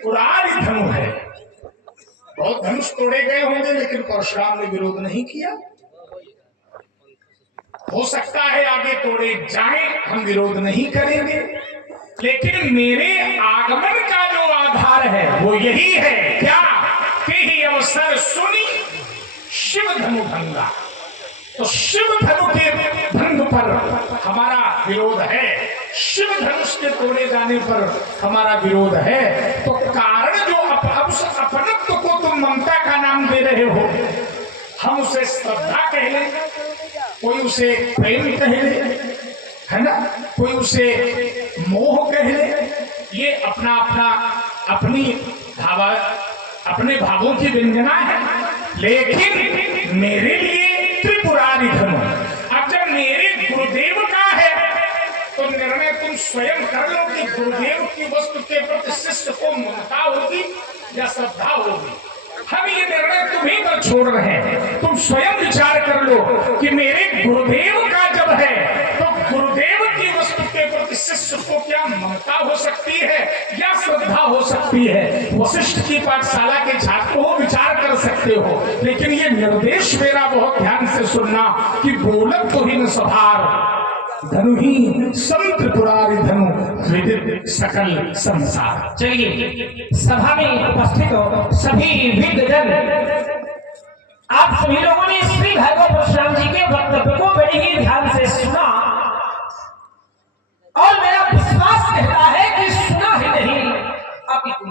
त्रिपुरारी धनु है। बहुत धनुष तोड़े गए होंगे लेकिन परशुराम ने विरोध नहीं किया। हो सकता है आगे तोड़े जाएं, हम विरोध नहीं करेंगे, लेकिन मेरे आगमन का जो आधार है वो यही है। क्या कि ही अवसर सुनी शिव धनु भंगा। तो शिव धनु के भंग पर हमारा विरोध है, शिव धनुष के तोड़े जाने पर हमारा विरोध है। तो कारण जो अपनत्व को तुम ममता का नाम दे रहे हो, हम उसे श्रद्धा कह लें, कोई उसे प्रेम कह ले, है ना, कोई उसे मोह कह ले। ये अपना अपना अपनी अपने भावों की व्यंजना है। लेकिन मेरे लिए त्रिपुरारी धनु, अब जब मेरे गुरुदेव का है तो निर्णय तुम स्वयं कर लो कि गुरुदेव की वस्तु के प्रति शिष्य को ममता होगी या श्रद्धा होगी। हम ये निर्णय तुम्हीं पर छोड़ रहे हैं, तुम स्वयं विचार कर लो कि मेरे गुरुदेव का जब है तो गुरुदेव की वस्तु के प्रति शिष्य को क्या ममता हो सकती है या श्रद्धा हो सकती है। वशिष्ठ की पाठशाला के छात्र हो विचार कर सकते हो, लेकिन ये निर्देश मेरा बहुत ध्यान से सुनना कि बोलत तो ही न सभार धनु ही सम त्रिपुरारी धनु विदित सकल संसार। चलिए सभा में उपस्थित हो सभी विद्वजन, आप सभी लोगों ने श्री भागवत परशुराम जी के वक्तव्य को बड़े ही ध्यान से सुना और मेरा विश्वास कहता है कि सुना ही नहीं अपितु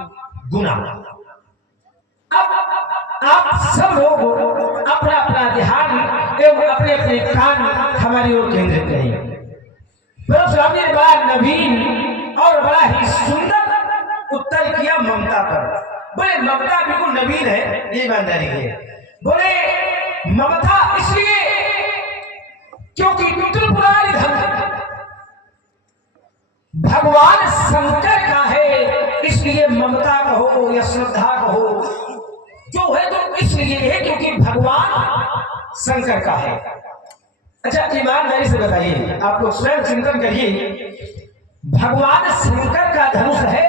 गुना। अब आप सब लोग अपना अपना ध्यान एवं अपने अपने कान हमारी ओर केंद्रित करें। परशुराम जी ने बड़ा नवीन और बड़ा ही सुंदर उत्तर किया ममता पर। बोले ममता बिल्कुल नवीन है, ये ईमानदारी है। बोले ममता इसलिए क्योंकि त्रिपुरारी धनु भगवान शंकर का है, इसलिए ममता कहो या श्रद्धा कहो जो है तो इसलिए है क्योंकि भगवान शंकर का है। अच्छा ईमानदारी से बताइए, आप लोग स्वयं चिंतन करिए, भगवान शंकर का धनुष है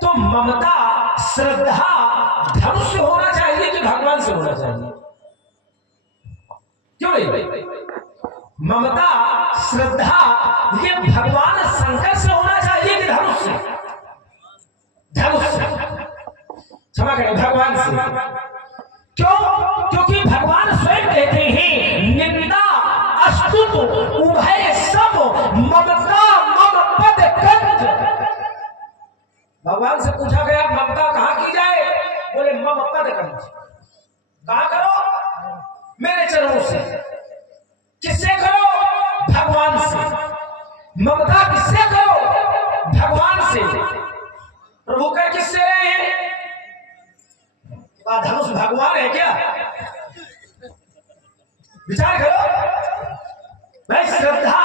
तो ममता श्रद्धा धनुष से होना चाहिए कि भगवान से होना चाहिए? क्यों नहीं? ममता श्रद्धा ये भगवान शंकर से होना चाहिए कि धनुष से? धनुष से, क्षमा करें, भगवान से। क्यों? क्योंकि भगवान स्वयं कहते हैं निंदा अस्तुत उभय सब ममता मम पद कंज। भगवान से पूछा गया ममता कहां की जाए? बोले मम पद कंज। कहां करो? मेरे चरणों से। किससे करो? भगवान से। ममता किससे करो? भगवान से। प्रभु कह किससे रहे हैं? धनुष भगवान है क्या? विचार करो भाई। श्रद्धा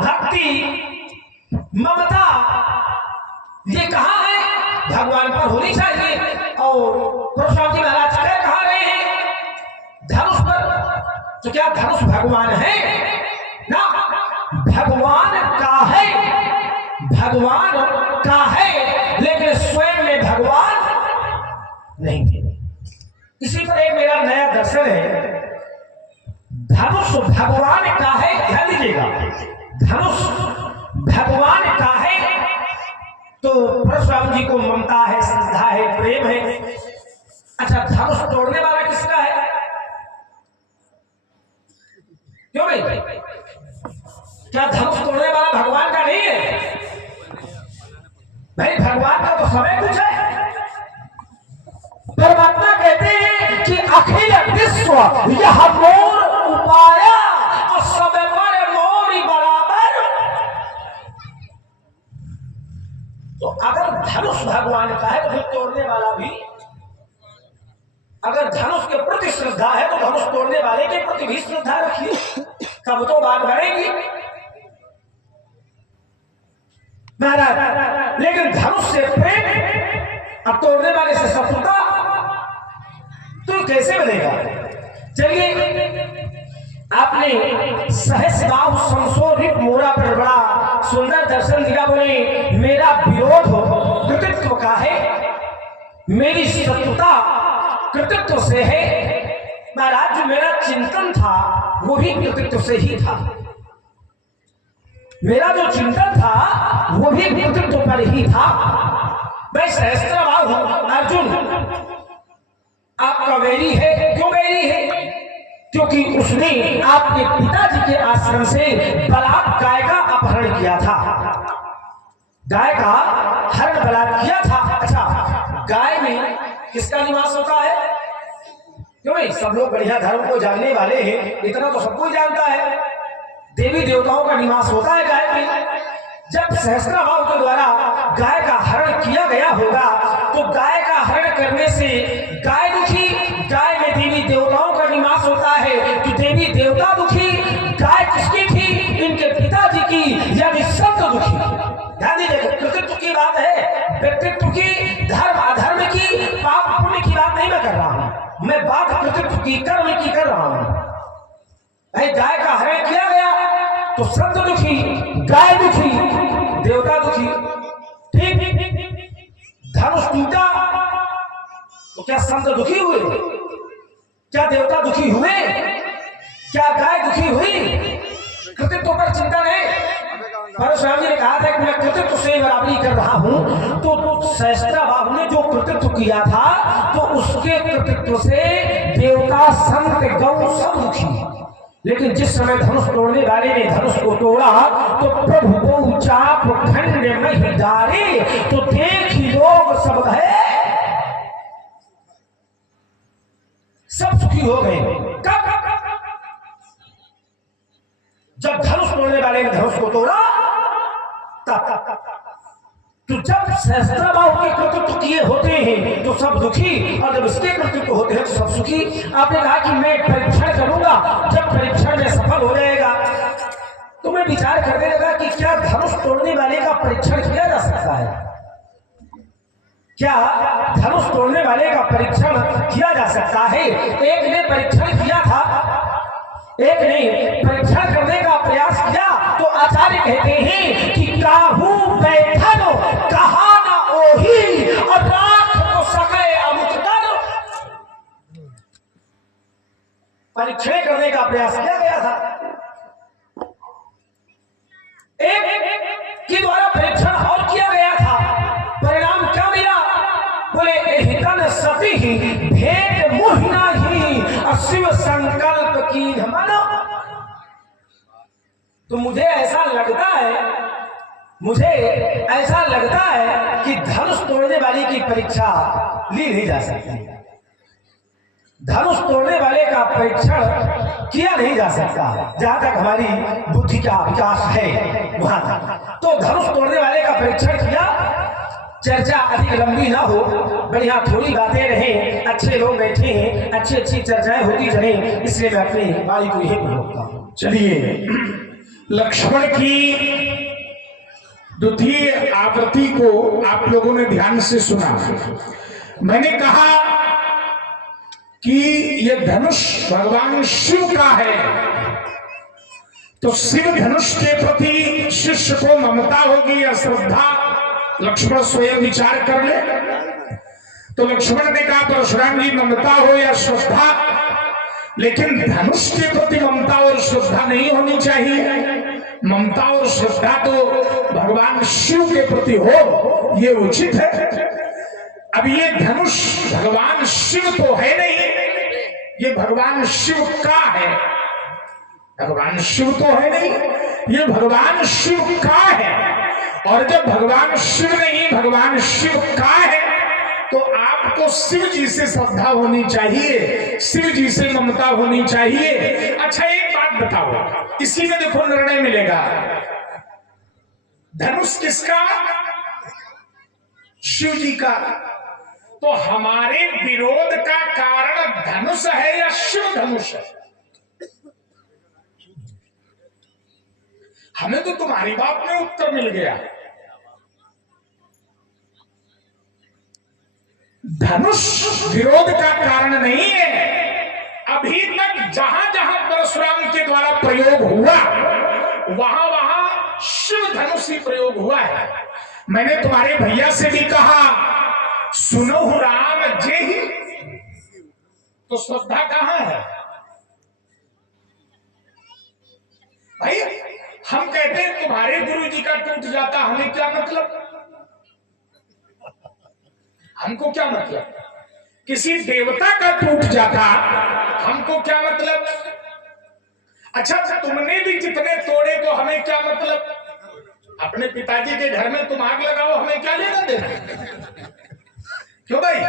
भक्ति ममता ये कहां है? भगवान पर होनी चाहिए। और परशुराम जी महाराज कह रहे हैं धनुष पर, तो क्या धनुष भगवान है ना? भगवान का है, भगवान का है, लेकिन स्वयं में भगवान नहीं थे। इसी पर एक मेरा नया दर्शन है, धनुष भगवान का है। ध्यान दीजिएगा, धनुष भगवान का है तो परशुराम जी को ममता है, श्रद्धा है, प्रेम है। अच्छा धनुष तोड़ने वाला किसका है? क्यों भाई? क्या धनुष तोड़ने वाला भगवान का नहीं है? भाई भगवान का तो समय कुछ है। परमात्मा कहते हैं कि अखिल विश्व यह मोर उपाया और सब पर मोरी बराबर। तो अगर धनुष भगवान का है तो फिर तोड़ने वाला भी, अगर धनुष के प्रति श्रद्धा है तो धनुष तोड़ने वाले के प्रति भी श्रद्धा रखिए, तब तो बात बढ़ेगी महाराज। लेकिन धनुष से प्रेम अब तोड़ने वाले से शत्रुता तो कैसे बनेगा? चलिए आपने सहस भाव संशोधित मोरा पर बड़ा सुंदर दर्शन दिया। बोले मेरा विरोध कृतित्व का है मेरी शत्रुता कृतित्व से है। महाराज जो मेरा चिंतन था वो भी कृतित्व से ही था। मेरा जो चिंतन था वो भी कृतित्व पर ही था। मैं सहस्त्रबाहु हूं अर्जुन, आपका वैरी है। क्यों वैरी है? क्योंकि उसने आपके पिताजी के आश्रम से बलात् गाय का अपहरण किया था। गाय का हरण बलात् किया था। अच्छा, गाय में किसका निवास होता है? क्यों भाई, सब लोग बढ़िया धर्म को जानने वाले हैं, इतना तो सब कोई जानता है, देवी देवताओं का निवास होता है गाय में। जब सहस्त्रबाहु के द्वारा गाय का हरण किया गया होगा तो गाय का हरण करने से गाय दुखी, गाय में देवी देवताओं का निवास होता है तो देवी देवता दुखी। गाय किसकी थी? इनके पिताजी की, यानी संत दुखी। ध्यान दीजिए, कृतित्व की बात है, व्यक्तित्व की, धर्म अधर्म की, पाप पुण्य की बात नहीं मैं कर रहा हूं। मैं बात कृतित्व की, कर्म की कर रहा हूं। भाई गाय का हरण किया गया तो संत दुखी, गाय दुखी, देवता दुखी। ठीक, धनुष टूटा तो क्या संत दुखी हुए? क्या देवता दुखी हुए? क्या गाय दुखी हुई? कृतित्व पर चिंता नहीं। परशुराम जी ने कहा था कि मैं कृतित्व से बराबरी कर रहा हूं, तो सहस्त्रबाहु ने जो कृतित्व किया था तो उसके कृतित्व से देवता, संत, गौ सब दुखी। लेकिन जिस समय धनुष तोड़ने वाले ने धनुष को तोड़ा तो प्रभु को चाप खंड में ही डाले तो देखी लोग सब गए, सब सुखी हो गए। कब? जब धनुष तोड़ने वाले ने धनुष को तोड़ा तब। तो जब सहस्त्रबाहु के कृतित्व किए होते हैं तो सब दुखी, और जब इसके कृतित्व होते हैं तो सब सुखी। आपने कहा कि मैं परीक्षण करूंगा, जब परीक्षण में सफल हो जाएगा तो मैं विचार करने लगा कि क्या धनुष तोड़ने वाले का परीक्षण किया जा सकता है? क्या धनुष तोड़ने वाले का परीक्षण किया जा सकता है? एक ने परीक्षण किया था, एक ने परीक्षण करने का प्रयास किया तो आचार्य कहते हैं कि काहू बैठन कहा ना ओही और राख को सके अमुकतन। परीक्षण करने का प्रयास किया गया था, एक के द्वारा परीक्षण और किया गया था। परिणाम क्या मिला? बोले एहितन सती ही भेंट मुहना ही शिव संकल्प की मानो। तो मुझे ऐसा लगता है कि धनुष तोड़ने वाले की परीक्षा ली नहीं जा सकती, धनुष तोड़ने वाले का परीक्षण किया नहीं जा सकता। जहां तक हमारी बुद्धि का विकास है वहां तक तो धनुष तोड़ने वाले का परीक्षण किया। चर्चा अधिक लंबी ना हो, बढ़िया थोड़ी बातें रहें, अच्छे लोग बैठे हैं, अच्छी अच्छी चर्चाएं होती रहें, इसलिए मैं अपनी वाणी को यही रोकता हूँ। चलिए, लक्ष्मण की द्वितीय आवृत्ति को आप लोगों ने ध्यान से सुना। मैंने कहा कि यह धनुष भगवान शिव का है, तो शिव धनुष के प्रति शिष्य को ममता होगी या श्रद्धा, लक्ष्मण स्वयं विचार कर ले। तो लक्ष्मण ने कहा परशुराम जी ममता हो या श्रद्धा, लेकिन धनुष के प्रति ममता और श्रद्धा नहीं होनी चाहिए। ममता और श्रद्धा तो भगवान शिव के प्रति हो, ये उचित है। अब ये धनुष भगवान शिव तो है नहीं, ये भगवान शिव का है। भगवान शिव तो है नहीं, ये भगवान शिव का है। और जब भगवान शिव नहीं, भगवान शिव का है, तो आपको शिव जी से श्रद्धा होनी चाहिए, शिव जी से ममता होनी चाहिए। अच्छा, एक बात बताओ, इसी में देखो निर्णय मिलेगा। धनुष किसका? शिव जी का। तो हमारे विरोध का कारण धनुष है या शिव धनुष है? हमें तो तुम्हारी बात में उत्तर मिल गया। धनुष विरोध का कारण नहीं है। अभी तक जहां जहां परशुराम के द्वारा प्रयोग हुआ वहां वहां शिव धनुष ही प्रयोग हुआ है। मैंने तुम्हारे भैया से भी कहा सुनो राम जे ही, तो श्रद्धा कहां है भाई? हम कहते हैं तुम्हारे गुरु जी का टूट जाता, हमें क्या मतलब? हमको क्या मतलब? किसी देवता का टूट जाता, हमको क्या मतलब? अच्छा, तुमने भी जितने तोड़े तो हमें क्या मतलब? अपने पिताजी के घर में तुम आग लगाओ, हमें क्या लेना देना? क्यों भाई,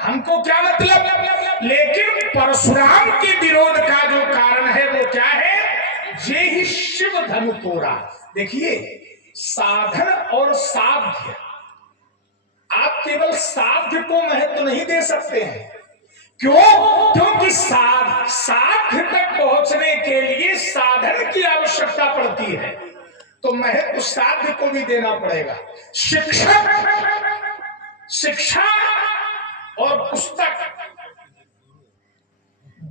हमको क्या मतलब? लेकिन परशुराम के विरोध का जो कारण है वो क्या है? ये ही शिव धनु तोड़ा। देखिए, साधन और साध्य, आप केवल साध्य को महत्व नहीं दे सकते हैं। क्यों? क्योंकि साध्य तक पहुंचने के लिए साधन की आवश्यकता पड़ती है, तो महत्व साध्य को भी देना पड़ेगा। शिक्षा और पुस्तक,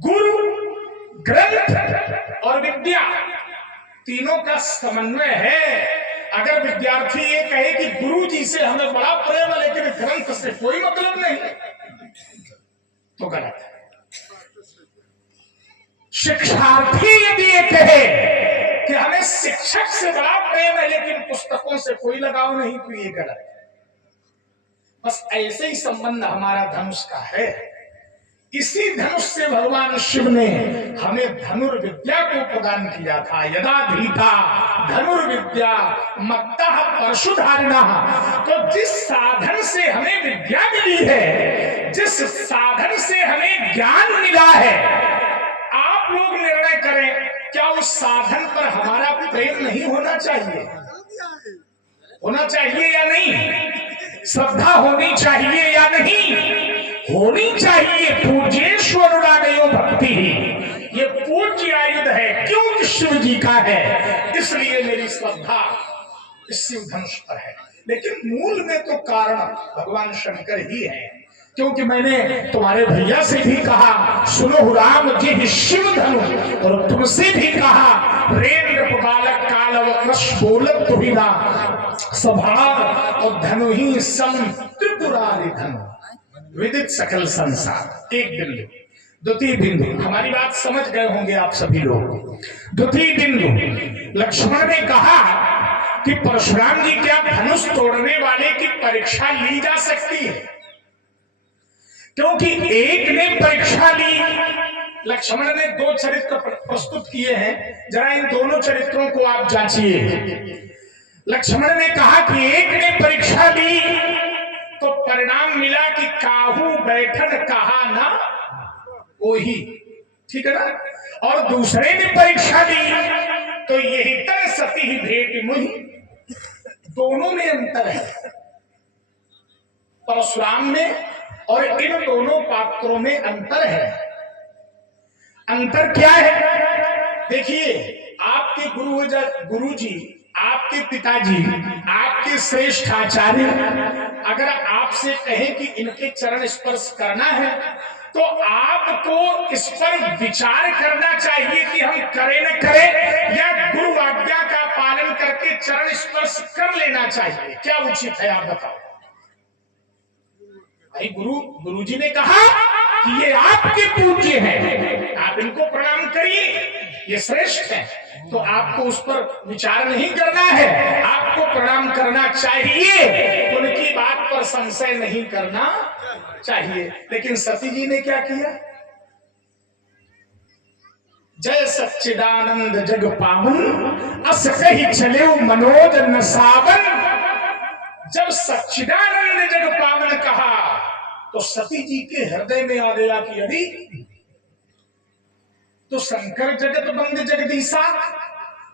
गुरु, ग्रंथ और विद्या, तीनों का समन्वय है। अगर विद्यार्थी ये कहे कि गुरु जी से हमें बड़ा प्रेम है लेकिन ग्रंथ से कोई मतलब नहीं, तो गलत है। शिक्षार्थी यदि ये कहे कि हमें शिक्षक से बड़ा प्रेम है लेकिन पुस्तकों से कोई लगाव नहीं, तो ये गलत है। बस ऐसे ही संबंध हमारा धनुष का है। इसी धनुष से भगवान शिव ने हमें धनुर्विद्या को प्रदान किया था। यदा धीता धनुर्विद्या मत्तः परशुधारिणः। तो जिस साधन से हमें विद्या मिली है, जिस साधन से हमें ज्ञान मिला है, आप लोग निर्णय करें, क्या उस साधन पर हमारा प्रेम नहीं होना चाहिए? होना चाहिए या नहीं? श्रद्धा होनी चाहिए या नहीं? होनी चाहिए। पूज्येश्वरुडागयो भक्ति, ये पूज्य आयुध है। क्योंकि शिव जी का है, इसलिए मेरी श्रद्धा इस शिव धनुष पर है। लेकिन मूल में तो कारण भगवान शंकर ही है। क्योंकि मैंने तुम्हारे भैया से भी कहा, सुनो राम जी शिव धनु, और तुमसे भी कहा, रेंद्र बालक कालवश बोलत तो ही ना स्वभाव, और धनु ही सम त्रिपुरारी धनु विदित सकल संसार। एक बिंदु, द्वितीय बिंदु, हमारी बात समझ गए होंगे आप सभी लोग। द्वितीय बिंदु, लक्ष्मण ने कहा कि परशुराम जी, क्या धनुष तोड़ने वाले की परीक्षा ली जा सकती है? क्योंकि एक ने परीक्षा ली। लक्ष्मण ने दो चरित्र प्रस्तुत किए हैं, जरा इन दोनों चरित्रों को आप जांचिए। लक्ष्मण ने कहा कि एक ने परीक्षा ली तो परिणाम मिला कि काहू बैठन कहा ना वही, ठीक है ना। और दूसरे ने परीक्षा ली तो यही तर सती ही भेंट मुहि। दोनों में अंतर है, परशुराम में और इन दोनों पात्रों में अंतर है। अंतर क्या है? देखिए, आपके गुरु जी, आपके पिताजी, आपके श्रेष्ठ आचार्य अगर आपसे कहें कि इनके चरण स्पर्श करना है, तो आपको इस पर विचार करना चाहिए कि हम करें न करें, या गुरु आज्ञा का पालन करके चरण स्पर्श कर लेना चाहिए। क्या उचित है, आप बताओ भाई। गुरु जी ने कहा कि ये आपके पूज्य हैं, आप इनको प्रणाम करिए, ये श्रेष्ठ है, तो आपको उस पर विचार नहीं करना है, आपको प्रणाम करना चाहिए, उनकी बात पर संशय नहीं करना चाहिए। लेकिन सती जी ने क्या किया? जय सच्चिदानंद जग पावन, अस कही चले मनोज न सावन। जब सच्चिदानंद जग पावन कहा तो सती जी के हृदय में आ गया कि अरे तो शंकर जगत बंद जगदीशा,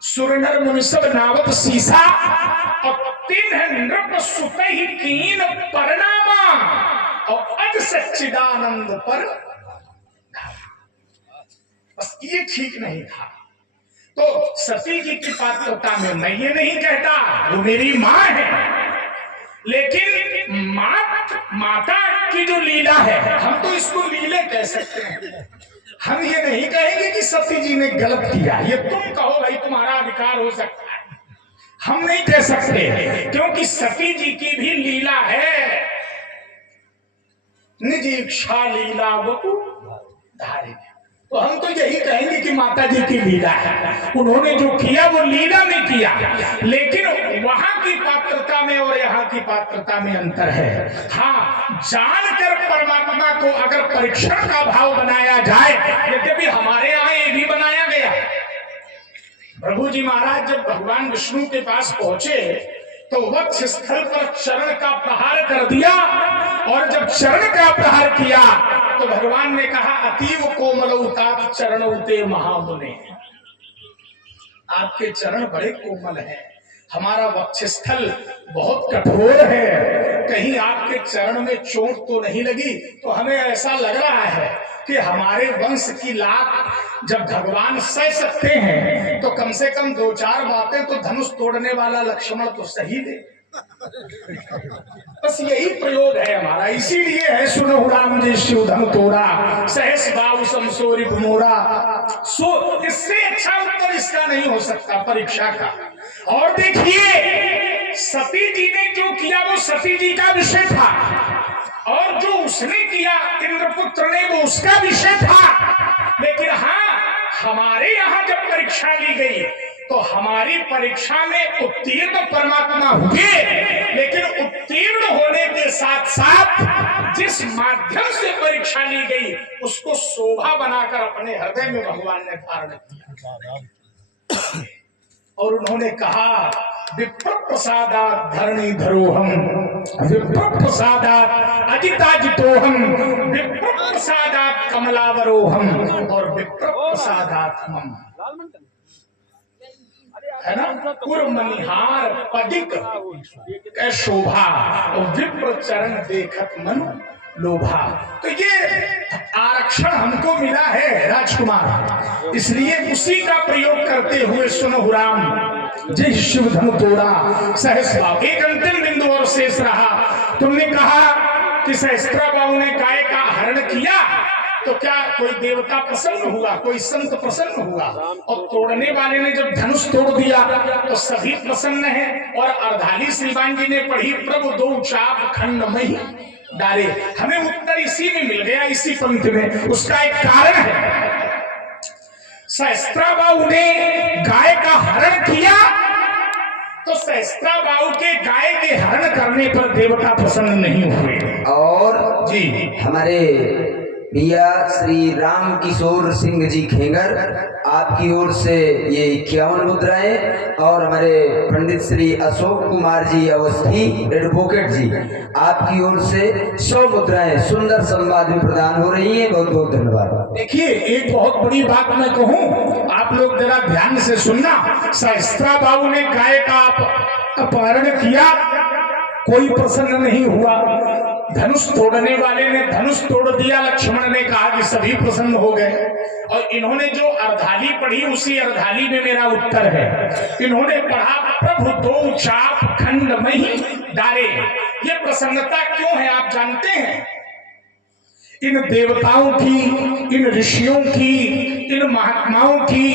सुरनर मुनि सब नावत सीसा, और तीन नृप सुत ही कीन परनामा, और अज सच्चिदानंद पर। बस ये ठीक नहीं था। तो सती जी की पात्रता में मैं ये नहीं कहता, वो मेरी माँ है, लेकिन माता की जो लीला है, हम तो इसको लीले कह सकते हैं। हम ये नहीं कहेंगे कि सती जी ने गलत किया, ये तुम कहो भाई, तुम्हारा अधिकार हो सकता है, हम नहीं कह सकते, क्योंकि सती जी की भी लीला है। निज इच्छा लीला वपु धारिणी। तो हम तो यही कहेंगे कि माता जी की लीला है, उन्होंने जो किया वो लीला में किया, लेकिन वहां की पात्रता में और यहाँ की पात्रता में अंतर है। हाँ, जानकर परमात्मा को अगर परीक्षण का भाव बनाया जाए, यद्यपि हमारे यहाँ ये भी बनाया गया। प्रभु जी महाराज जब भगवान विष्णु के पास पहुंचे तो वक्ष स्थल पर चरण का प्रहार कर दिया, और जब चरण का प्रहार किया तो भगवान ने कहा अतीव कोमल चरण उते महामुने, आपके चरण बड़े कोमल हैं, हमारा वक्षस्थल बहुत कठोर है, कहीं आपके चरण में चोट तो नहीं लगी। तो हमें ऐसा लग रहा है कि हमारे वंश की लात जब भगवान सह सकते हैं तो कम से कम 2-4 बातें तो धनुष तोड़ने वाला लक्ष्मण तो सही दे। बस यही प्रयोग है हमारा, इसीलिए है सुनो राम जी शिव धनु तोड़ा सहस बाहु समसोरिप मोरा। सो इससे अच्छा उत्तर इसका नहीं हो सकता परीक्षा का। और देखिए सती जी ने जो किया वो सती जी का विषय था, और जो उसने किया इंद्रपुत्र ने वो उसका विषय था। लेकिन हाँ, हमारे यहाँ जब परीक्षा ली गई तो हमारी परीक्षा में उत्तीर्ण परमात्मा हुए, लेकिन उत्तीर्ण होने के साथ साथ जिस माध्यम से परीक्षा ली गई उसको शोभा बनाकर अपने हृदय में भगवान ने धारण किया। और उन्होंने कहा विप्र प्रसादात धरणी धरोहम, विप्र प्रसादात अजिताजितोहम, विप्र प्रसादात कमलावरोहम, और विप्र प्रसादात मम, है ना, पूर्व मनिहार पदिक कै शोभा, और विप्र चरण देखत मन लोभा। तो ये आरक्षण हमको मिला है राजकुमार, इसलिए उसी का प्रयोग करते हुए सुनो राम जय शिव धनु तोड़ा सहस भाव। एक अंतिम बिंदु और शेष रहा। तुमने कहा कि सहस्त्रा बाहु ने गाय का हरण किया, तो क्या कोई देवता प्रसन्न हुआ, कोई संत प्रसन्न हुआ? और तोड़ने वाले ने जब धनुष तोड़ दिया तो सभी प्रसन्न हैं। और अर्धाली श्रीमान जी ने पढ़ी प्रभु दो चाप खंड मही डाले। हमें उत्तर इसी में मिल गया, इसी पंक्ति में। उसका एक कारण है, सहस्त्रा बाहु ने गाय का हरण किया तो सहस्त्रा बाहु के गाय के हरण करने पर देवता प्रसन्न नहीं हुए। और जी हमारे भैया श्री राम किशोर सिंह जी खेंगर आपकी ओर से ये 51 मुद्राएं, और हमारे पंडित श्री अशोक कुमार जी अवस्थी एडवोकेट जी आपकी ओर से 100 मुद्राएं सुंदर संवाद में प्रदान हो रही हैं। बहुत बहुत धन्यवाद। देखिए एक बहुत बड़ी बात मैं कहूं, आप लोग जरा ध्यान से सुनना। सहस्त्रा बाहु ने गाय का अपहरण किया, कोई प्रसन्न नहीं हुआ। धनुष तोड़ने वाले ने धनुष तोड़ दिया, लक्ष्मण ने कहा कि सभी प्रसन्न हो गए। और इन्होंने जो अर्धाली पढ़ी उसी अर्धाली में मेरा उत्तर है। इन्होंने पढ़ा प्रभु दो चाप खंड मही डाले। ये प्रसन्नता क्यों है आप जानते हैं? इन देवताओं की, इन ऋषियों की, इन महात्माओं की,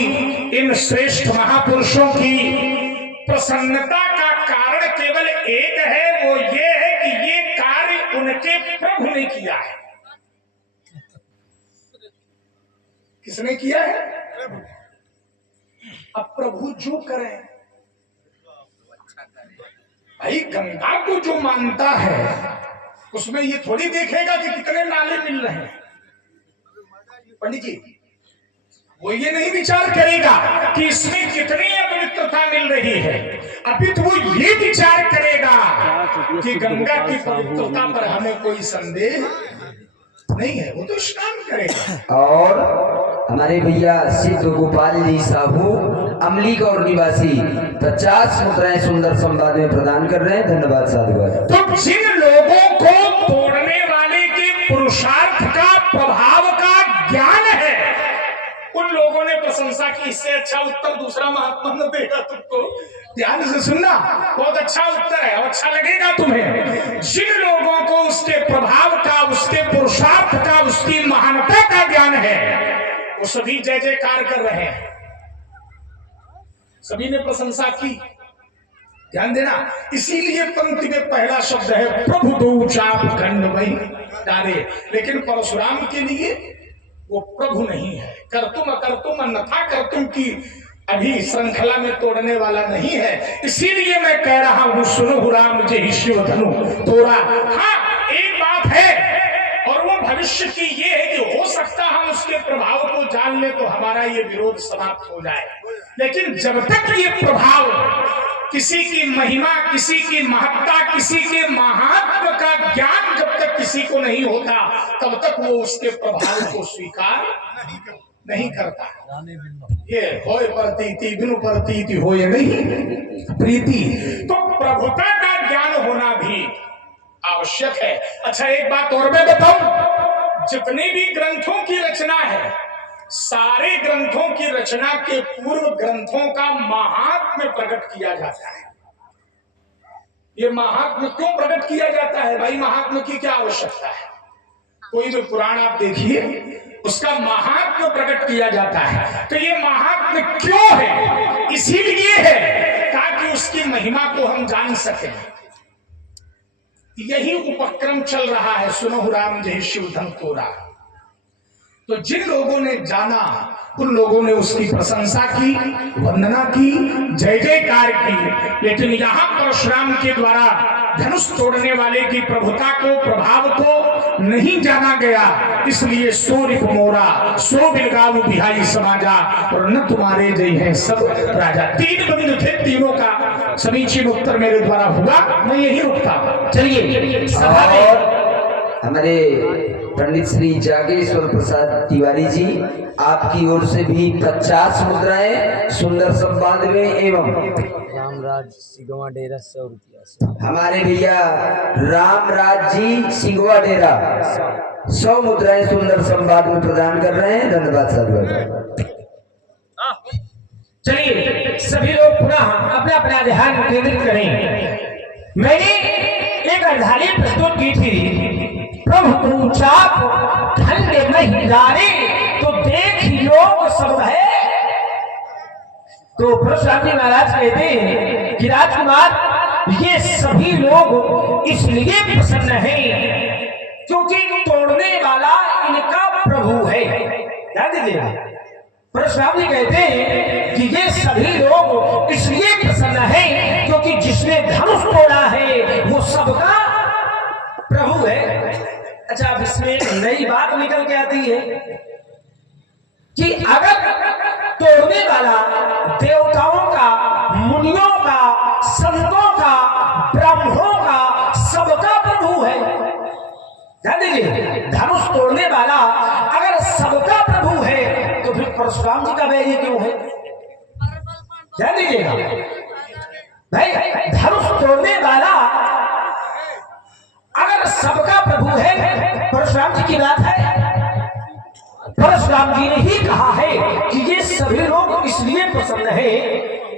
इन श्रेष्ठ महापुरुषों की प्रसन्नता का कारण केवल एक है, वो ये है कि ये कार्य उनके प्रभु ने किया है। किसने किया है? अब प्रभु जो करें, भाई गंगा को जो मानता है उसमें ये थोड़ी देखेगा कि कितने नाले मिल रहे हैं। पंडित जी, वो ये नहीं विचार करेगा कि इसमें कितनी अपवित्रता मिल रही है, अभी तो वो ये विचार करेगा कि गंगा की पवित्रता पर हमें कोई संदेह नहीं है, वो तो स्नान करेगा। और हमारे भैया सिद्ध गोपाल जी साहू अमलीगौर निवासी 50 मुद्राएं सुंदर संवाद में प्रदान कर रहे हैं। धन्यवाद साधुवाद। तो जिन लोगों को तोड़ने वाले के पुरुषार्थ का, प्रभाव का ज्ञान है, उन लोगों ने प्रशंसा की। इससे अच्छा उत्तर दूसरा महात्मा न देगा तुमको। ध्यान से सुनना, बहुत अच्छा उत्तर है और अच्छा लगेगा तुम्हें। जिन लोगों को उसके प्रभाव का, उसके पुरुषार्थ का, उसकी महानता का ज्ञान है, वो सभी जय जयकार कर रहे हैं, सभी ने प्रशंसा की। ध्यान देना, इसीलिए पंक्ति में पहला शब्द है प्रभु दो चाप खंड वही डाले, लेकिन परशुराम के लिए वो प्रभु नहीं है। कर्तुम अकर्तुम अन्यथा कर्तुम की अभी श्रृंखला में तोड़ने वाला नहीं है। इसीलिए मैं कह रहा हूं सुनो राम जय शिव धनु तोरा। हाँ, एक बात है और वो भविष्य की ये है कि हो सकता हम उसके प्रभाव को जान ले तो हमारा ये विरोध समाप्त हो जाए, लेकिन जब तक ये प्रभाव किसी की महिमा, किसी की महत्ता, किसी के महात्म का ज्ञान जब तक किसी को नहीं होता तब तक वो उसके प्रभाव को स्वीकार नहीं करता। ये होय प्रतीति बिनु प्रतीति होय नहीं प्रीति। तो प्रभुता का ज्ञान होना भी आवश्यक है। अच्छा, एक बात और मैं बताऊं, जितने भी ग्रंथों की रचना है, सारे ग्रंथों की रचना के पूर्व ग्रंथों का महात्म्य प्रकट किया जाता है। ये महात्म्य क्यों प्रकट किया जाता है भाई? महात्म्य की क्या आवश्यकता है? कोई भी पुराण आप देखिए, उसका महात्म्य प्रकट किया जाता है। तो ये महात्म्य क्यों है? इसीलिए है ताकि उसकी महिमा को हम जान सकें। यही उपक्रम चल रहा है सुनो राम जय शिव धन तोरा। तो जिन लोगों ने जाना उन लोगों ने उसकी प्रशंसा की, वंदना की, जय जयकार की, लेकिन यहां परशुराम के द्वारा धनुष तोड़ने वाले की प्रभुता को, प्रभाव को नहीं जाना गया। इसलिए सो रिप मोरा सो बिलगाऊ बिहाई समाजा और न तुम्हारे जय हैं सब राजा। तीन बिंदु थे, तीनों का समीचीन उत्तर मेरे द्वारा हुआ, मैं यही रुकता। चलिए सभा में हमारे पंडित श्री जागेश्वर प्रसाद तिवारी जी, आपकी ओर से भी 50 मुद्राएं सुंदर संवाद में एवं रामराज सिगवा डेरा 100 रुपया से। हमारे भैया रामराज जी सिंगवा डेरा 100 मुद्राएं सुंदर संवाद में प्रदान कर रहे हैं। धन्यवाद साहब। चलिए सभी लोग पुनः अपना अपना ध्यान केंद्रित करें। मैंने एक अर्धाली प्रस्तुत की थी, प्रभु तुम चाप खंड महिलारे तो देख लोग सब है। तो परशुराम जी महाराज कहते हैं कि राजकुमार ये सभी लोग इसलिए प्रसन्न हैं क्योंकि तोड़ने वाला इनका प्रभु है। ध्यान दीजिएगा, परशुराम जी कहते हैं कि ये सभी लोग इसलिए प्रसन्न हैं क्योंकि जिसने धनुष तोड़ा है वो सबका प्रभु है। अच्छा, अब इसमें नई बात निकल के आती है कि अगर तोड़ने वाला देवताओं का, मुनियों का, संतों का, ब्राह्मणों का सबका प्रभु है। ध्यान दीजिए, धनुष तोड़ने वाला अगर सबका प्रभु है तो फिर परशुराम जी का वैरी क्यों है? ध्यान दीजिएगा भाई, धनुष तोड़ने वाला अगर सबका प्रभु है, परशुराम जी की बात है। परशुराम जी ने ही कहा है कि ये सभी लोग इसलिए प्रसन्न है,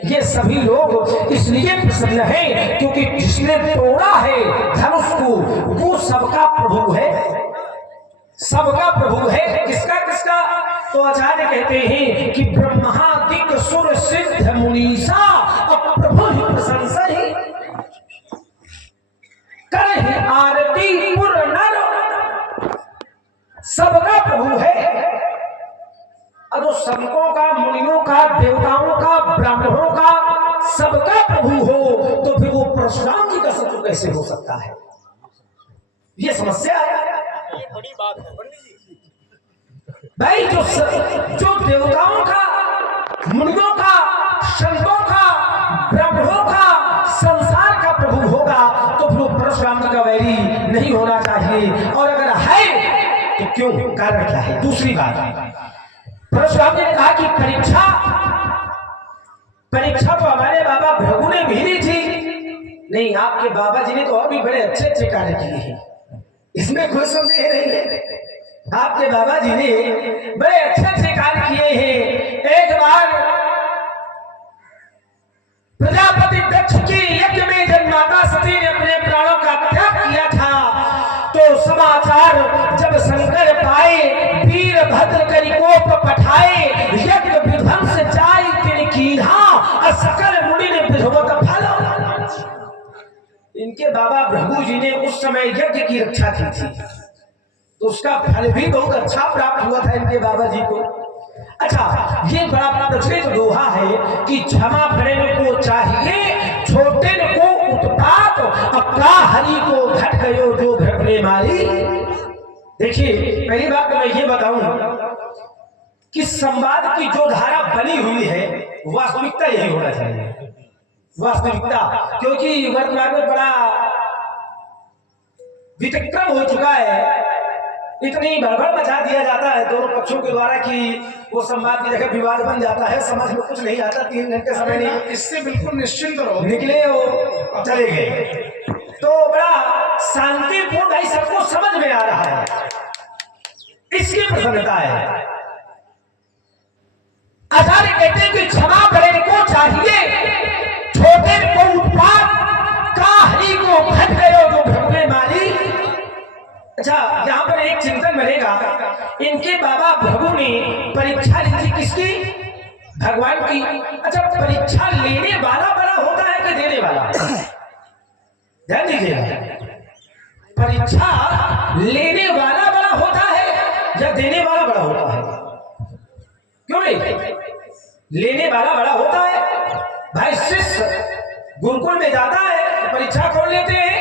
ये सभी लोग इसलिए प्रसन्न है क्योंकि जिसने तोड़ा है धनुष को वो सबका प्रभु है। सबका प्रभु है, किसका किसका? तो आचार्य कहते हैं कि ब्रह्मादिक सुर सिद्ध मुनीसा और प्रभु ही प्रशंसा ही करे आरती पुर नर, सबका प्रभु है। अब तो संतों का, मुनियों का, देवताओं का, ब्राह्मणों का सबका प्रभु हो तो फिर वो परशुराम जी का शत्रु कैसे हो सकता है? ये समस्या है, ये बड़ी बात है पंडित जी भाई। जो देवताओं का, मुनियों का, संतों का, ब्राह्मणों का, संसार का प्रभु होगा तो फिर वो परशुराम जी का वैरी नहीं होना चाहिए। और अगर है तो क्यों, कारण क्या है? दूसरी बात, परशुराम जी ने कहा कि परीक्षा तो हमारे बाबा भृगु ने भी दी थी। नहीं, आपके बाबा जी ने तो और भी बड़े अच्छे अच्छे कार्य किए हैं, इसमें कोई संदेह नहीं है। आपके बाबा जी ने बड़े अच्छे अच्छे कार्य किए हैं। एक बार प्रजापति दक्ष की यज्ञ में जब माता सती ने अपने प्राणों का त्याग किया था तो समाचार जब शंकर पाए, वीरभद्र करि कोप पठाए, यज्ञ विध्वंस जाय तिन कीन्हा, सकल मुनि ने विधवत फल इनके बाबा भृगु जी ने उस समय यज्ञ की रक्षा की थी, तो उसका फल भी बहुत अच्छा प्राप्त हुआ था इनके बाबा जी को। अच्छा, ये बड़ा प्रचलित दोहा है कि क्षमा प्रेम को चाहिए, छोटे को उत्पात, अपना हरि को घट गयो जो भ्रमणे मारी। देखिए, पहली बात तो मैं ये बताऊं कि संवाद की जो धारा बनी हुई है वास्तविकता यही होना चाहिए, वास्तविकता, क्योंकि वर्तमान में बड़ा वितिक्रम हो चुका है, इतनी भड़बड़ मचा दिया जाता है दोनों पक्षों के द्वारा कि वो संवाद की जगह विवाद बन जाता है, समझ में कुछ नहीं आता, 3 घंटे समय नहीं, इससे बिल्कुल निश्चिंत रहो, निकले वो चले गए, तो बड़ा शांतिपूर्ण भाई सबको समझ में आ रहा है, इसकी प्रसन्नता है। आचार्य कहते हैं कि क्षमा प्रेम को चाहिए, छोटे को उत्पात, का हरि को घट गयो जो भ्रमणे मारी। अच्छा, यहाँ पर एक चिंतन बनेगा, इनके बाबा भृगु ने परीक्षा ली थी किसकी? भगवान की। अच्छा, परीक्षा लेने वाला बड़ा होता है कि देने वाला? ध्यान दीजिएगा, परीक्षा लेने वाला बड़ा होता है या देने वाला बड़ा होता है? क्यों नहीं? लेने वाला बड़ा होता है भाई। शिष्य गुरुकुल में जाता है, परीक्षा कौन लेते हैं?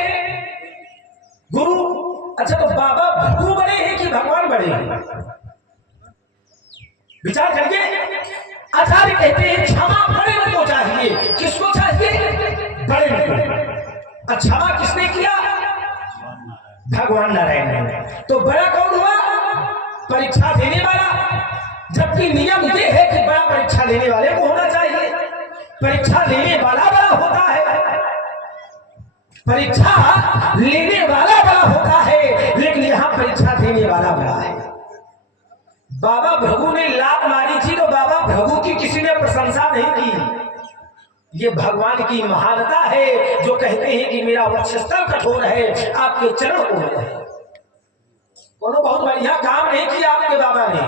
गुरु। अच्छा, तो बाबा भृगु बड़े हैं कि भगवान बड़े हैं? विचार करिए। आचार्य कहते हैं क्षमा बड़े को चाहिए, किसको चाहिए? बड़े को। क्षमा किसने किया? भगवान नारायण ने। तो बड़ा कौन हुआ? परीक्षा देने वाला। जबकि नियम ये है कि बड़ा परीक्षा लेने वाले को होना चाहिए, परीक्षा लेने वाला बड़ा होता है, परीक्षा लेने वाला बड़ा होता है, लेकिन यहां परीक्षा देने वाला बड़ा है। बाबा भृगु ने लात मारी थी तो बाबा भृगु की किसी ने प्रशंसा नहीं की। ये भगवान की महानता है जो कहते हैं कि मेरा वक्षस्थल कठोर है, आपके चरण कोमल है। कोनो बहुत बढ़िया काम नहीं किया आपके बाबा ने,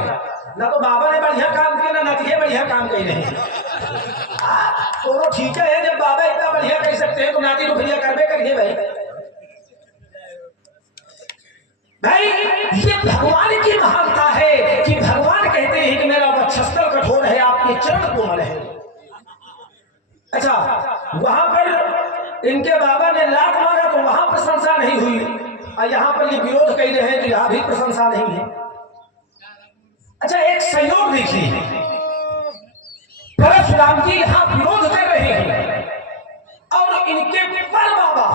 ना तो बाबा ने बढ़िया काम किया ना नतिये बढ़िया काम कही नहीं। दोनों ठीक है, जब बाबा इतना बढ़िया कह सकते हैं तो नाती तो बढ़िया करबे करिए भाई। भाई, ये भगवान की महानता है कि भगवान कहते हैं कि मेरा वक्षस्थल कठोर है, आपके चरण कोमल है। अच्छा, वहां पर इनके बाबा ने लात मारा तो वहां प्रशंसा नहीं हुई, और यहां पर ये विरोध कह रहे हैं तो यहां भी प्रशंसा नहीं है। अच्छा, एक संयोग देखिए, परशुराम जी यहां विरोध कर रहे हैं और इनके पर बाबा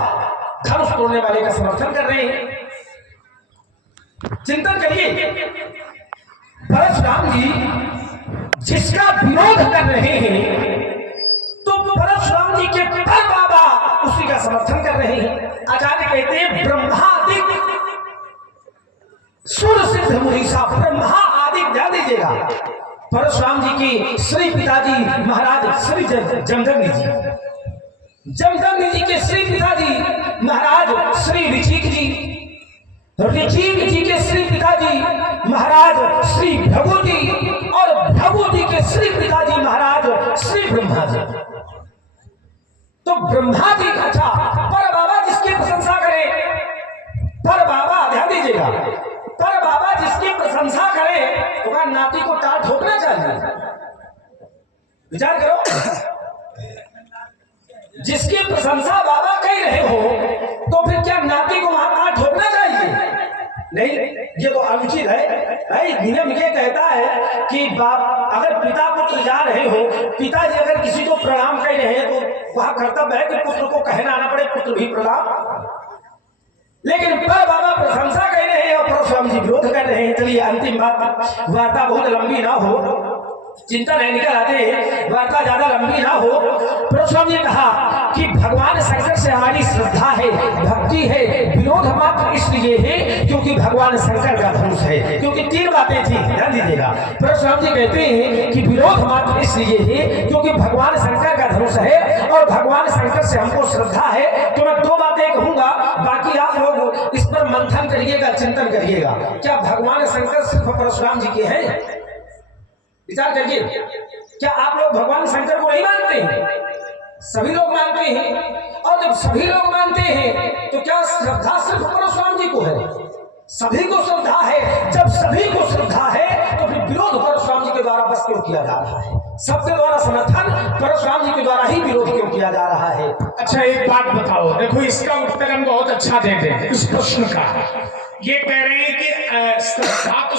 धनुष तोड़ने वाले का समर्थन कर रहे हैं। चिंतन करिए, परशुराम जी जिसका विरोध कर रहे हैं तो परशुराम जी के पर बाबा उसी का समर्थन कर रहे हैं। आचार्य कहते हैं ब्रह्मादिक सुर सिद्ध मुनीसा, ब्रह्मा आदि। ध्यान दीजिएगा, परशुराम जी की श्री पिताजी महाराज श्री जमदग्नि जी, जमदग्नि जी के श्री पिताजी महाराज श्री ऋचिक जी, ऋचिक जी के श्री पिताजी महाराज श्री भृगु जी, और भृगु जी के श्री पिताजी महाराज श्री ब्रह्मा जी। तो ब्रह्मा जी, अच्छा, पर बाबा जिसकी प्रशंसा करे, पर बाबा, ध्यान दीजिएगा, पर बाबा जिसकी प्रशंसा करे तो वह नाती को टाल ठोकना चाहिए। विचार करो, जिसकी प्रशंसा बाबा कह रहे हो तो फिर क्या नाती को वहां टाल ठोकना चाहिए? नहीं, ये तो अनुचित है भाई। नियम ये कहता है कि बाप अगर पिता पुत्र जा रहे हो, पिताजी अगर किसी को प्रणाम कर रहे हैं तो वह कर्तव्य है कि पुत्र को कहना ना पड़े पुत्र भी प्रणाम। लेकिन पर बाबा प्रशंसा कर रहे हैं और परशुराम जी विरोध कर रहे हैं। चलिए अंतिम बात, वार्ता बहुत लंबी ना हो, चिंता नहीं निकल आते हैं, वार्ता ज्यादा लंबी ना हो। परशुराम जी कहा कि भगवान शंकर से हमारी श्रद्धा है, भक्ति है, विरोध मात्र इसलिए है क्योंकि भगवान शंकर का धनुष है। क्योंकि 3 बातें थी, ध्यान दीजिएगा। परशुराम जी कहते हैं कि विरोध मात्र इसलिए है क्योंकि भगवान शंकर का धनुष है और भगवान शंकर से हमको श्रद्धा है। तो मैं 2 बातें कहूंगा, बाकी आप लोग इस पर मंथन करिएगा, चिंतन करिएगा। क्या भगवान शंकर सिर्फ परशुराम जी के हैं? विचार करिए, क्या आप लोग भगवान शंकर को नहीं मानते हैं? सभी लोग मानते हैं, और जब सभी लोग मानते हैं तो क्या श्रद्धा सिर्फ परशुराम जी को है? सभी को श्रद्धा है। जब सभी को श्रद्धा है तो फिर विरोध परशुराम जी के द्वारा बस क्यों किया जा रहा है? सबके द्वारा समर्थन परशुराम जी के द्वारा ही विरोध क्यों किया जा रहा है? अच्छा एक बात बताओ, देखो इसका उत्तर हम बहुत अच्छा देते हैं इस प्रश्न का। ये कह रहे हैं कि श्रद्धा तो